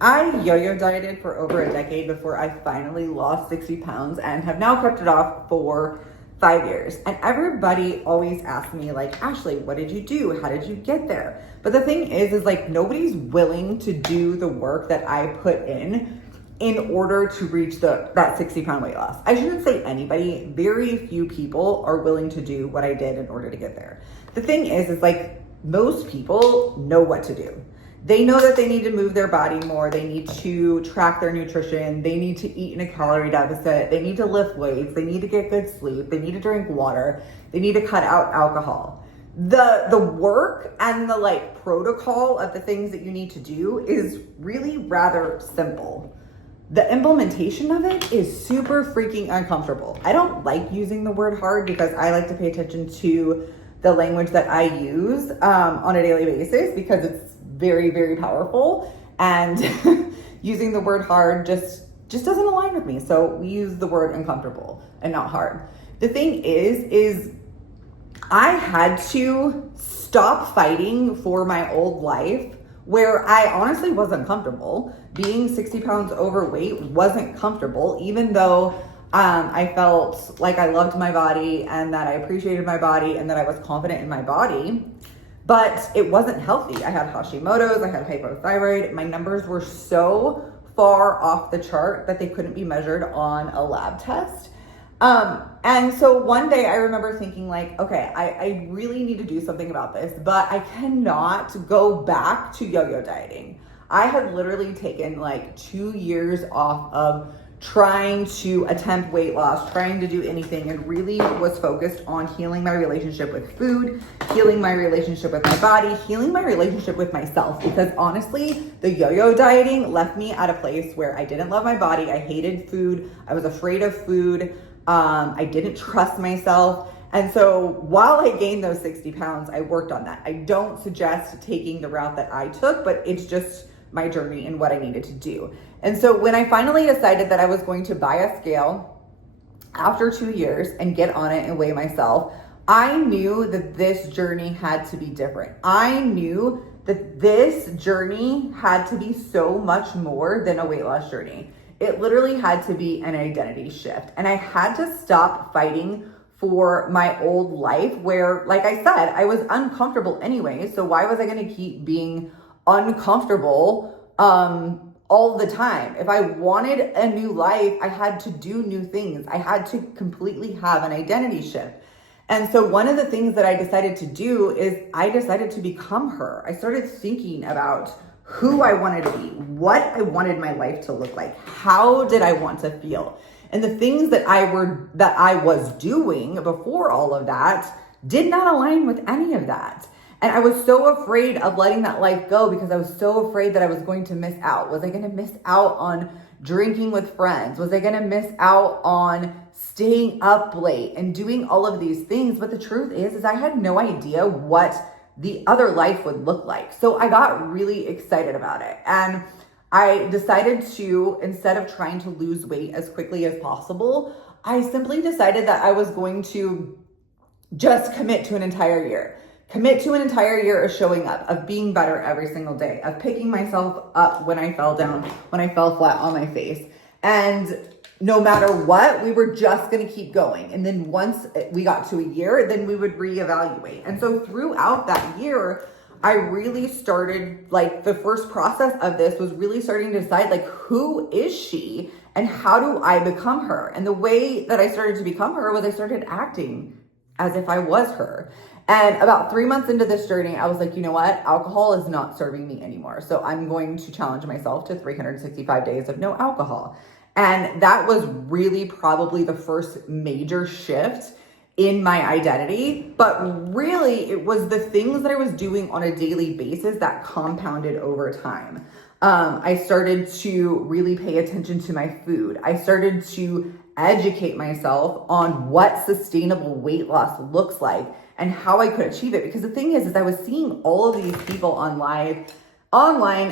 I yo-yo dieted for over a decade before I finally lost 60 pounds and have now kept it off for 5 years. And everybody always asks me like, Ashley, what did you do? How did you get there? But the thing is like nobody's willing to do the work that I put in order to reach that 60-pound weight loss. I shouldn't say anybody. Very few people are willing to do what I did in order to get there. The thing is like most people know what to do. They know that they need to move their body more. They need to track their nutrition. They need to eat in a calorie deficit. They need to lift weights. They need to get good sleep. They need to drink water. They need to cut out alcohol. The work and the like protocol of the things that you need to do is really rather simple. The implementation of it is super freaking uncomfortable. I don't like using the word hard because I like to pay attention to the language that I use on a daily basis because it's very, very powerful, and using the word hard just doesn't align with me. So we use the word uncomfortable and not hard. The thing is I had to stop fighting for my old life where I honestly wasn't comfortable. Being 60 pounds overweight wasn't comfortable, even though I felt like I loved my body and that I appreciated my body and that I was confident in my body. But it wasn't healthy. I had Hashimotos, I had hypothyroid. My numbers were so far off the chart that they couldn't be measured on a lab test. And so one day I remember thinking like, okay, I really need to do something about this, but I cannot go back to yo-yo dieting. I had literally taken like 2 years off of trying to attempt weight loss, trying to do anything, and really was focused on healing my relationship with food, healing my relationship with my body, healing my relationship with myself. Because honestly, the yo-yo dieting left me at a place where I didn't love my body. I hated food. I was afraid of food. I didn't trust myself. And so while I gained those 60 pounds, I worked on that. I don't suggest taking the route that I took, but it's just my journey and what I needed to do. And so when I finally decided that I was going to buy a scale after 2 years and get on it and weigh myself, I knew that this journey had to be different. I knew that this journey had to be so much more than a weight loss journey. It literally had to be an identity shift. And I had to stop fighting for my old life where, like I said, I was uncomfortable anyway. So why was I going to keep being uncomfortable all the time? If I wanted a new life, I had to do new things. I had to completely have an identity shift. And so one of the things that I decided to do is I decided to become her. I started thinking about who I wanted to be, what I wanted my life to look like, how did I want to feel? And the things that I was doing before all of that did not align with any of that. And I was so afraid of letting that life go because I was so afraid that I was going to miss out. Was I going to miss out on drinking with friends? Was I going to miss out on staying up late and doing all of these things? But the truth is I had no idea what the other life would look like. So I got really excited about it. And I decided to, instead of trying to lose weight as quickly as possible, I simply decided that I was going to just commit to an entire year. Commit to an entire year of showing up, of being better every single day, of picking myself up when I fell down, when I fell flat on my face. And no matter what, we were just going to keep going. And then once we got to a year, then we would reevaluate. And so throughout that year, I really started, like, the first process of this was really starting to decide, like, who is she and how do I become her? And the way that I started to become her was I started acting as if I was her. And about 3 months into this journey, I was like, you know what? Alcohol is not serving me anymore. So I'm going to challenge myself to 365 days of no alcohol. And that was really probably the first major shift in my identity. But really, it was the things that I was doing on a daily basis that compounded over time. I started to really pay attention to my food. I started to educate myself on what sustainable weight loss looks like and how I could achieve it. Because the thing is I was seeing all of these people online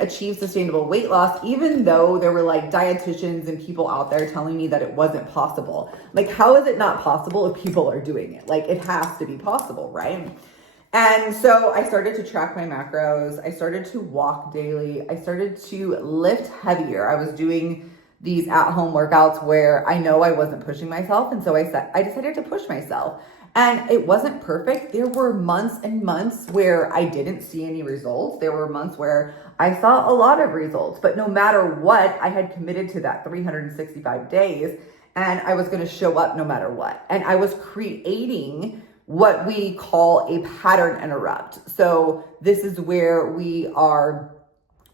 achieve sustainable weight loss, even though there were like dietitians and people out there telling me that it wasn't possible. Like, how is it not possible if people are doing it? Like, it has to be possible, right? And so I started to track my macros. I started to walk daily. I started to lift heavier. I was doing these at-home workouts where I know I wasn't pushing myself. And so I decided to push myself. And it wasn't perfect. There were months and months where I didn't see any results. There were months where I saw a lot of results. But no matter what, I had committed to that 365 days. And I was going to show up no matter what. And I was creating what we call a pattern interrupt. So this is where we are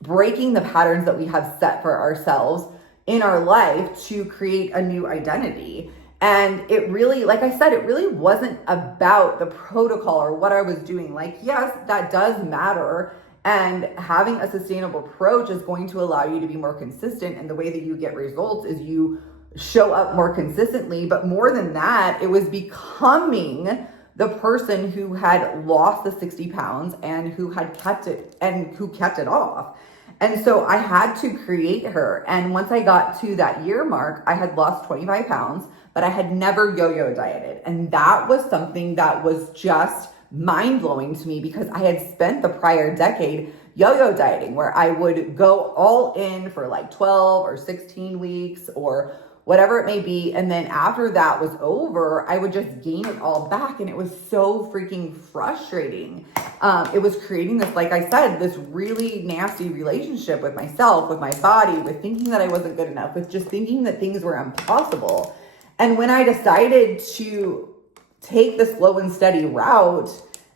breaking the patterns that we have set for ourselves in our life to create a new identity. And it really, like I said, it really wasn't about the protocol or what I was doing. Like, yes, that does matter. And having a sustainable approach is going to allow you to be more consistent. And the way that you get results is you show up more consistently. But more than that, it was becoming the person who had lost the 60 pounds and who had kept it off. And so I had to create her. And once I got to that year mark, I had lost 25 pounds, but I had never yo-yo dieted. And that was something that was just mind-blowing to me because I had spent the prior decade yo-yo dieting where I would go all in for like 12 or 16 weeks or whatever it may be. And then after that was over, I would just gain it all back. And it was so freaking frustrating. It was creating this, like I said, this really nasty relationship with myself, with my body, with thinking that I wasn't good enough, with just thinking that things were impossible. And when I decided to take the slow and steady route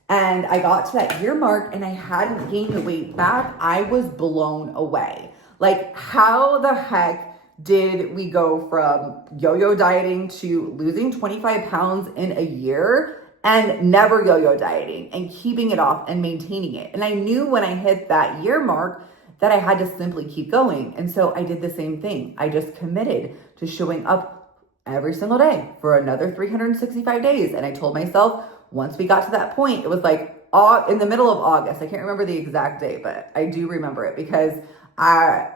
and I got to that year mark and I hadn't gained the weight back, I was blown away. Like, how the heck did we go from yo-yo dieting to losing 25 pounds in a year and never yo-yo dieting and keeping it off and maintaining it? And I knew when I hit that year mark that I had to simply keep going. And so I did the same thing. I just committed to showing up every single day for another 365 days. And I told myself once we got to that point, it was like in the middle of August. I can't remember the exact date, but I do remember it because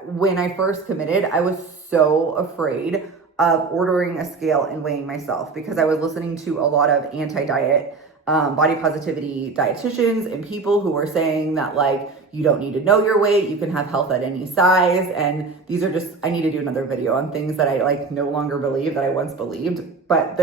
when I first committed, I was so afraid of ordering a scale and weighing myself because I was listening to a lot of anti-diet, body positivity dietitians and people who were saying that like, you don't need to know your weight. You can have health at any size. And these are just, I need to do another video on things that I like no longer believe that I once believed, but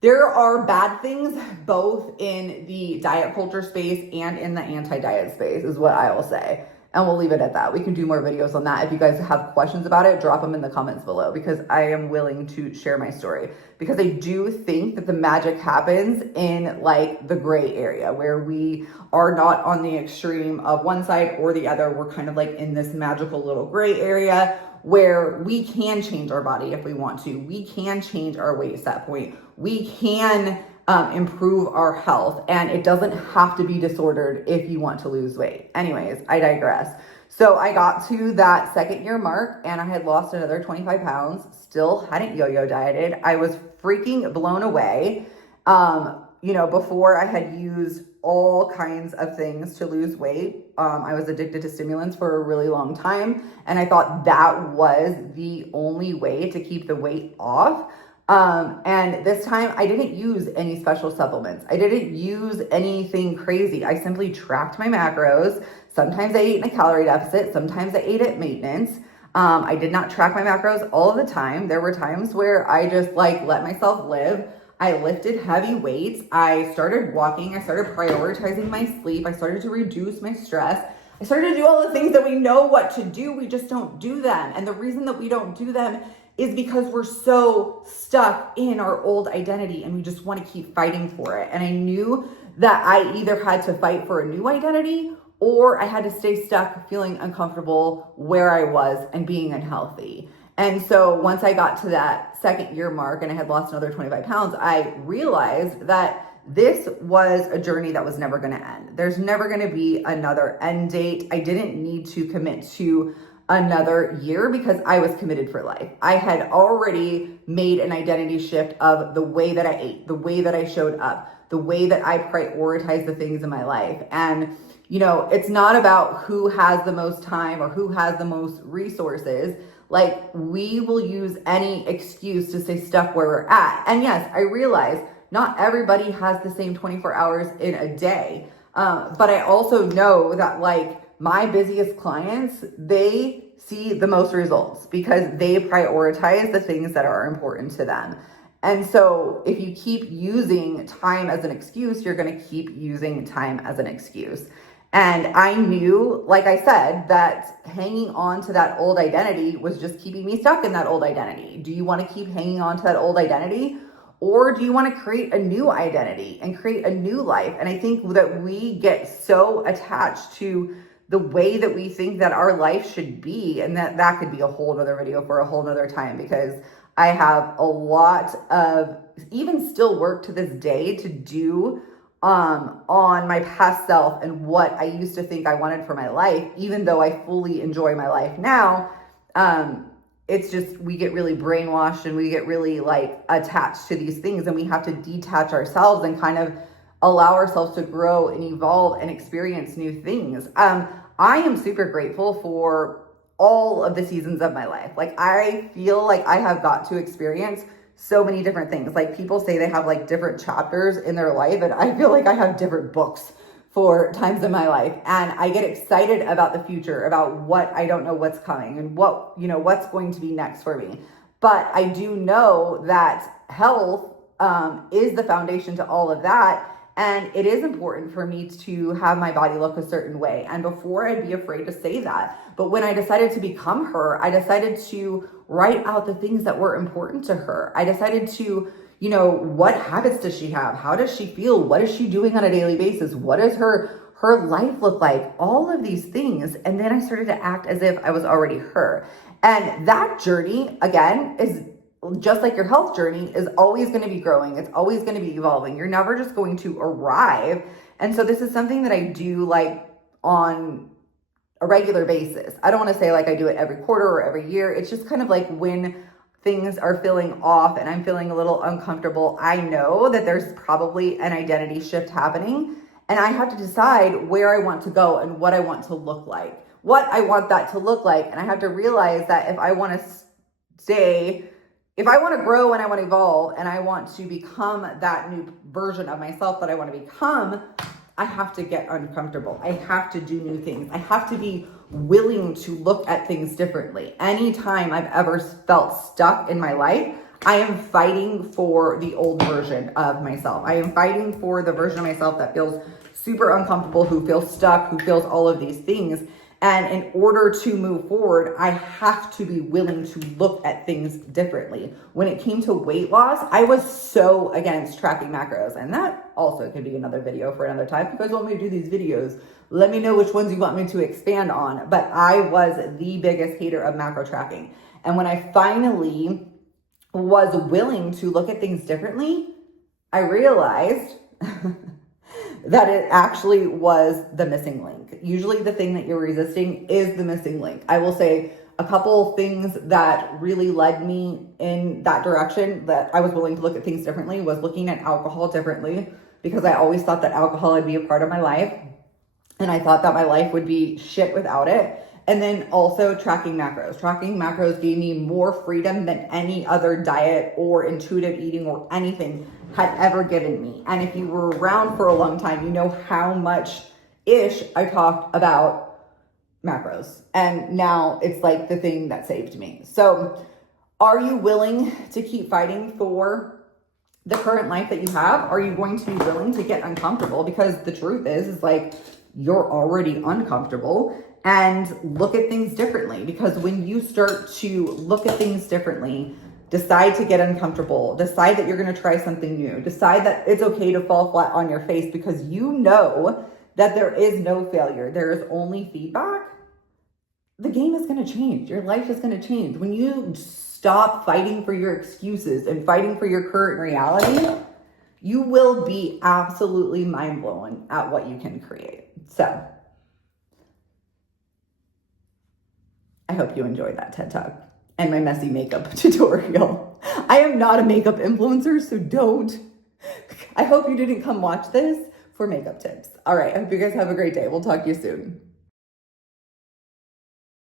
there are bad things both in the diet culture space and in the anti-diet space is what I will say. And we'll leave it at that. We can do more videos on that. If you guys have questions about it, drop them in the comments below because I am willing to share my story. Because I do think that the magic happens in like the gray area where we are not on the extreme of one side or the other. We're kind of like in this magical little gray area where we can change our body if we want to. We can change our weight set point. We can improve our health, and it doesn't have to be disordered if you want to lose weight. Anyways, I digress. So I got to that second year mark and I had lost another 25 pounds, still hadn't yo-yo dieted. I was freaking blown away. Before I had used all kinds of things to lose weight. I was addicted to stimulants for a really long time. And I thought that was the only way to keep the weight off. And this time I didn't use any special supplements. I didn't use anything crazy. I simply tracked my macros. Sometimes I ate in a calorie deficit. Sometimes I ate at maintenance. I did not track my macros all of the time. There were times where I just let myself live. I lifted heavy weights. I started walking. I started prioritizing my sleep. I started to reduce my stress. I started to do all the things that we know what to do. We just don't do them. And the reason that we don't do them is because we're so stuck in our old identity and we just want to keep fighting for it. And I knew that I either had to fight for a new identity or I had to stay stuck feeling uncomfortable where I was and being unhealthy. And so once I got to that second year mark and I had lost another 25 pounds, I realized that this was a journey that was never going to end. There's never going to be another end date. I didn't need to commit to another year because I was committed for life. I had already made an identity shift of the way that I ate, the way that I showed up, the way that I prioritize the things in my life. And, it's not about who has the most time or who has the most resources. Like, we will use any excuse to stay stuck where we're at. And yes, I realize not everybody has the same 24 hours in a day. But I also know that like my busiest clients, they see the most results because they prioritize the things that are important to them. And so if you keep using time as an excuse, you're going to keep using time as an excuse. And I knew, like I said, that hanging on to that old identity was just keeping me stuck in that old identity. Do you want to keep hanging on to that old identity? Or do you want to create a new identity and create a new life? And I think that we get so attached to the way that we think that our life should be. And that could be a whole nother video for a whole nother time, because I have a lot of even still work to this day to do on my past self and what I used to think I wanted for my life, even though I fully enjoy my life now. It's just, we get really brainwashed and we get really like attached to these things, and we have to detach ourselves and kind of allow ourselves to grow and evolve and experience new things. I am super grateful for all of the seasons of my life. Like, I feel like I have got to experience so many different things. Like, people say they have like different chapters in their life, and I feel like I have different books for times in my life. And I get excited about the future, about what I don't know what's coming and what, you know, what's going to be next for me. But I do know that health is the foundation to all of that. And it is important for me to have my body look a certain way. And before, I'd be afraid to say that. But when I decided to become her, I decided to write out the things that were important to her. I decided to, you know, what habits does she have? How does she feel? What is she doing on a daily basis? What does her life look like? All of these things. And then I started to act as if I was already her. And that journey, again, is just like your health journey, is always going to be growing. It's always going to be evolving. You're never just going to arrive. And so this is something that I do like on a regular basis. I don't want to say like I do it every quarter or every year. It's just kind of like when things are feeling off and I'm feeling a little uncomfortable, I know that there's probably an identity shift happening, and I have to decide where I want to go and what I want to look like, what I want that to look like. And I have to realize that if I want to grow and I want to evolve and I want to become that new version of myself that I want to become, I have to get uncomfortable. I have to do new things. I have to be willing to look at things differently. Anytime I've ever felt stuck in my life, I am fighting for the old version of myself. I am fighting for the version of myself that feels super uncomfortable, who feels stuck, who feels all of these things. And in order to move forward, I have to be willing to look at things differently. When it came to weight loss, I was so against tracking macros. And that also could be another video for another time. If you guys want me to do these videos, let me know which ones you want me to expand on. But I was the biggest hater of macro tracking. And when I finally was willing to look at things differently, I realized that it actually was the missing link. Usually the thing that you're resisting is the missing link. I will say a couple things that really led me in that direction, that I was willing to look at things differently, was looking at alcohol differently, because I always thought that alcohol would be a part of my life. And I thought that my life would be shit without it. And then also tracking macros. Tracking macros gave me more freedom than any other diet or intuitive eating or anything had ever given me. And if you were around for a long time, you know how much-ish I talked about macros. And now it's like the thing that saved me. So are you willing to keep fighting for the current life that you have? Are you going to be willing to get uncomfortable? Because the truth is like, you're already uncomfortable. And look at things differently, because when you start to look at things differently, decide to get uncomfortable, decide that you're going to try something new, decide that it's okay to fall flat on your face, because you know that there is no failure. There is only feedback. The game is going to change. Your life is going to change. When you stop fighting for your excuses and fighting for your current reality, you will be absolutely mind blown at what you can create. So I hope you enjoyed that TED Talk and my messy makeup tutorial. I am not a makeup influencer, so don't. I hope you didn't come watch this for makeup tips. All right, I hope you guys have a great day. We'll talk to you soon.